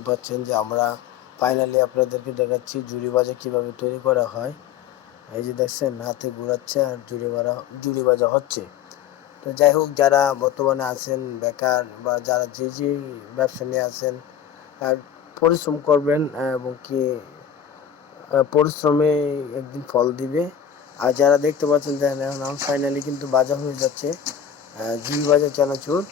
দেখতে পাচ্ছেন যে আমরা ফাইনালি আপনাদেরকে দেখাচ্ছি ঝুড়ি ভাজা কীভাবে তৈরি করা হয়। এই যে দেখছেন হাতে ঘোরাচ্ছে আর ঝুড়ি ভাজা হচ্ছে। তো যাই হোক, যারা বর্তমানে আছেন বেকার বা যারা যে ব্যবসা নিয়ে আছেন, আর পরিশ্রম করবেন এবং কি পরিশ্রমে একদিন ফল দিবে। আর যারা দেখতে পাচ্ছেন যে এখন ফাইনালি কিন্তু ভাজা হয়ে যাচ্ছে ঝুড়ি ভাজা চানাচুর।